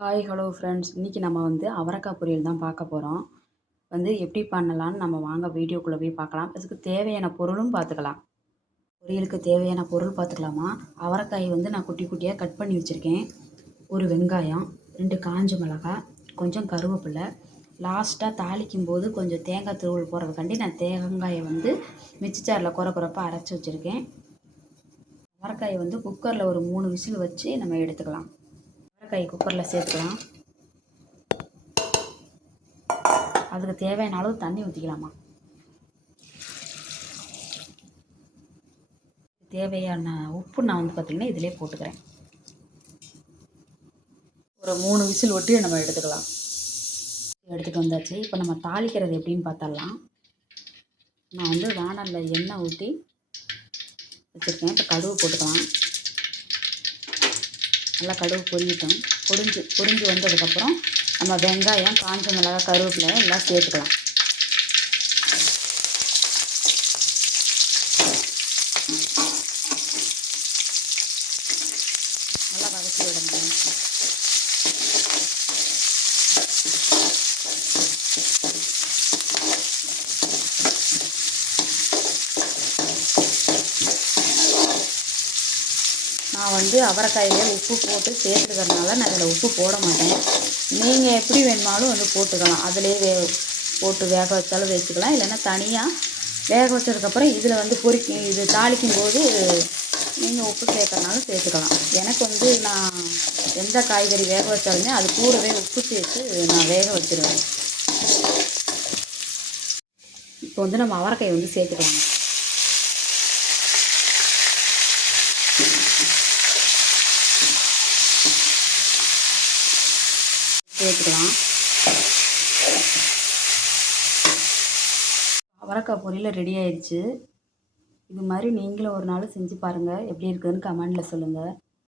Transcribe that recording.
Hi hello friends இன்றைக்கி நம்ம வந்து அவரைக்காய் பொரியல் தான் பார்க்க போகிறோம் வந்து எப்படி பண்ணலான்னு நம்ம வாங்க வீடியோக்குள்ளே போய் பார்க்கலாம். அதுக்கு தேவையான பொருளும் பார்த்துக்கலாம். பொரியலுக்கு தேவையான பொருள் பார்த்துக்கலாமா? அவரைக்காய் வந்து நான் குட்டி குட்டியாக கட் பண்ணி வச்சுருக்கேன். ஒரு வெங்காயம் ரெண்டு காஞ்ச மிளகாய் கொஞ்சம் கருவேப்பிலை. லாஸ்ட்டாக தாளிக்கும் போது கொஞ்சம் தேங்காய் திருவள் போடுறதுக்காண்டி நான் தேங்காயை வந்து மிக்சி ஜாரில் குறை குறைப்பாக அரைச்சி வச்சுருக்கேன். அவரைக்காயை வந்து குக்கரில் ஒரு மூணு விசில் வச்சு நம்ம எடுத்துக்கலாம். அவரைக்காய் குக்கரில் சேர்த்துக்கலாம். அதுக்கு தேவையான அளவு தண்ணி ஊற்றிக்கலாமா தேவையான உப்பு நான் வந்து பார்த்திங்கன்னா இதிலே போட்டுக்கிறேன். ஒரு மூணு விசில் ஒட்டி நம்ம எடுத்துக்கலாம். எடுத்துகிட்டு வந்தாச்சு. இப்போ நம்ம தாளிக்கிறது எப்படின்னு பார்த்தரலாம் நான் வந்து வானலில் எண்ணெய் ஊற்றி வச்சுருக்கேன். இப்போ கடுகு போட்டுக்கலாம். நல்லா கடுகு பொரியட்டும் பொரிஞ்சு பொரிஞ்சு வந்ததுக்கப்புறம் நம்ம வெங்காயம் காஞ்ச மிளகாய் கருவேப்பிலை எல்லாம் சேர்த்துக்கலாம். நல்லா வதக்கி விடணும். நான் வந்து அவரைக்காயிலே உப்பு போட்டு சேர்த்துக்கிறதுனால நான் அதில் உப்பு போட மாட்டேன். நீங்கள் எப்படி வேணுமாலும் வந்து போட்டுக்கலாம். அதிலே வே போட்டு வேக வச்சாலும் வச்சுக்கலாம். இல்லைன்னா தனியாக வேக வச்சதுக்கப்புறம் இதில் வந்து பொறிக்கி இது தாளிக்கும் போது நீங்கள் உப்பு சேர்க்கறனாலும் சேர்த்துக்கலாம். எனக்கு வந்து நான் எந்த காய்கறி வேக வச்சாலுமே அது கூடவே உப்பு சேர்த்து நான் வேக வச்சுருவேன். இப்போ வந்து நம்ம அவரைக்காய் வந்து சேர்த்துக்கலாம். சேர்த்துக்கலாம். அவரக்காய் பொரியல் ரெடி ஆயிடுச்சு. இது மாதிரி நீங்களும் ஒரு நாள் செஞ்சு பாருங்கள் எப்படி இருக்குதுன்னு கமெண்டில் சொல்லுங்கள்